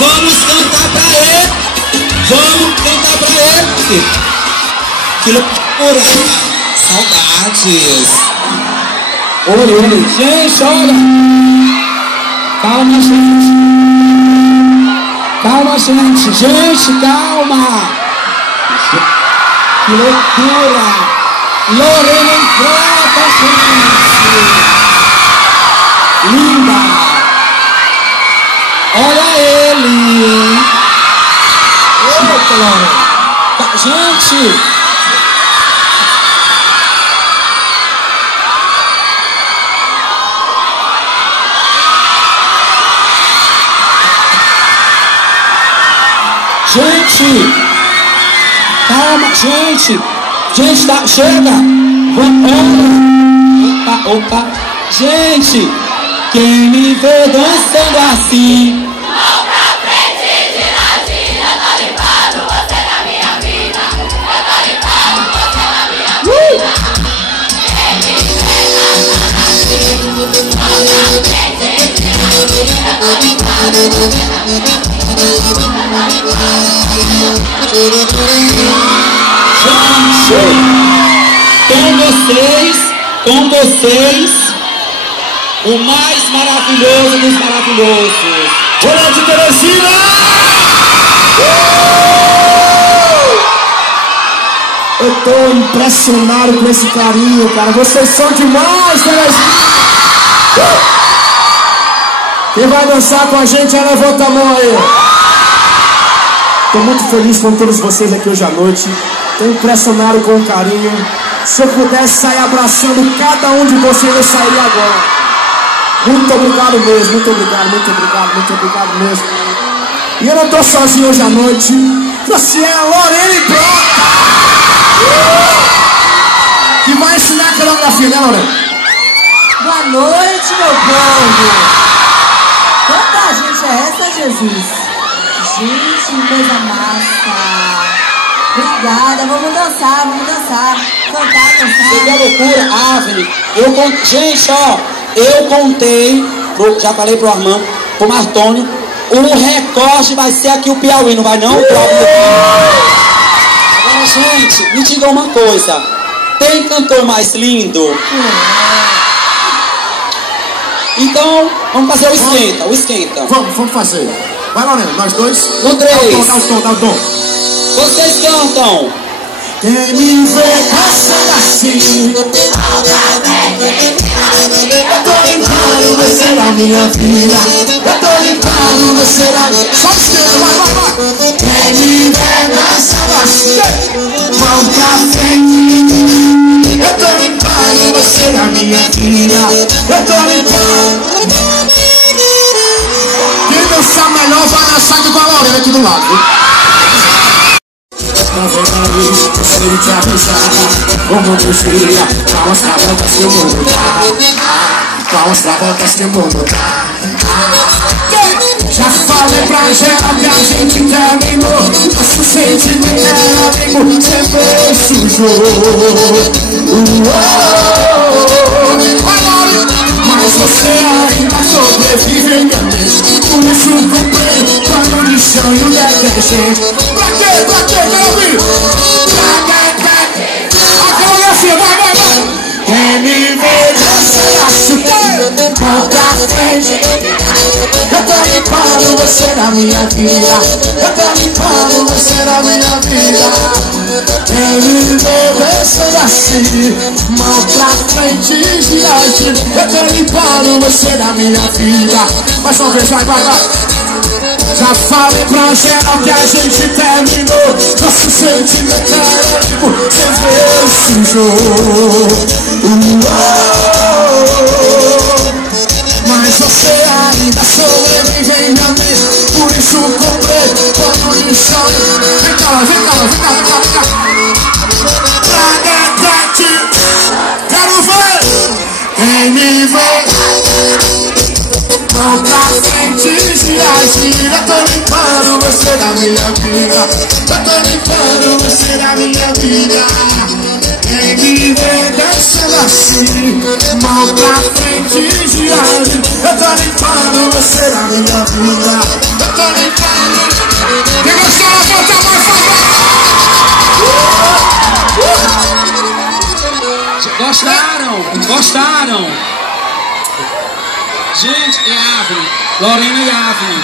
Vamos cantar pra ele. Vamos cantar pra ele. Que loucura. Saudades. Olha, gente, olha. Calma, gente. Calma, gente. Gente, calma. Que loucura. Lorena em Frota, gente. Linda. Olha ele. Eita, Lorena. Gente. Gente, calma, gente. Gente, tá, chega. Opa, opa. Gente, quem me vê dançando assim, mão pra frente, giratina, eu tô limpando você na minha vida. Eu tô limpando você na minha vida. Quem me vê dançando assim, mão pra frente, giratina, eu tô limpando você na minha vida. Gente, com vocês, o mais maravilhoso dos maravilhosos, Olha de Teresina! Eu tô impressionado com esse carinho, cara. Vocês são demais, Teresina! Quem vai dançar com a gente, levanta a mão aí. Tô muito feliz com todos vocês aqui hoje à noite. Tô impressionado com o carinho. Se eu pudesse sair abraçando cada um de vocês, eu sairia agora. Muito obrigado mesmo, muito obrigado, muito obrigado, muito obrigado mesmo. E eu não tô sozinho hoje à noite. Você é a Lorena Prota, que vai ensinar a coreografia, né, Lorena? Boa noite, meu povo. Quanta gente é essa, Jesus? Gente, coisa massa. Obrigada, vamos dançar, cantar, dançar. Você viu a loucura, Ave? Gente, ó, eu contei, já falei pro Armando, pro Martônio, o recorde vai ser aqui o Piauí, não vai não? Agora, gente, me diga uma coisa, tem cantor mais lindo? Então, vamos fazer o esquenta, Vamos fazer. Vai, Lorena, nós dois. No 3. Dá o tom. Vocês cantam. Quem me vê dançando assim, eu tô limpando você na minha vida. Eu tô limpando você na minha vida. Só esquerda, vai. Quem me vê dançando assim, mão pra frente. Eu tô limpando você na minha vida. Eu tô limpando. Quem dançar melhor vai dançar aqui com a Lorena aqui do lado, viu? Na verdade, eu sei te avisar. Como desvia, pra mostrar voltas que o mundo dá. Pra mostrar voltas que o mundo dá. Já falei pra geral que a gente terminou. Nosso sentimento era amigo, sempre sujou. Mas você ainda sobrevive em minha mente. Por isso comprei pano de chão e o detergente. Pra quê, quero ouvir? A coreografia, vai. Quem me vê dançando assim, mão pra frente. Eu tô limpando você na minha vida. Eu tô limpando você na minha vida. Quem me vê dançando assim, mão pra frente, girante. Eu tô limpando você na minha vida. Mais uma vez, vai. Já falei pra geral que a gente terminou. Nosso sentimento era amigo, sempre sujou. Mas você ainda sobrevive em minha mente. Por isso comprei pano de chão. Vem cá. Pra ti, quero ver. Quem me vê mão pra frente, gira. Eu tô limpando você da minha vida. Eu tô limpando você da minha vida. Quem me vê dançando assim, mão pra frente, viagem. Eu tô limpando você na minha vida. Eu tô limpando. Quem gostou, levanta mais pra Gostaram? Gostaram? Gente, e Avni, Lorena e Avni.